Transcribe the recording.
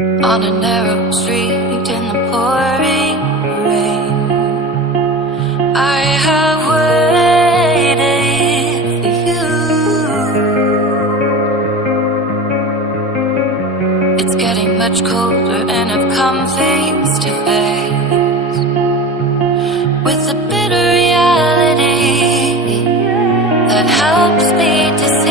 On a narrow street in the pouring rain, I have waited for you. It's getting much colder and I've come face to face with the bitter reality that helps me to see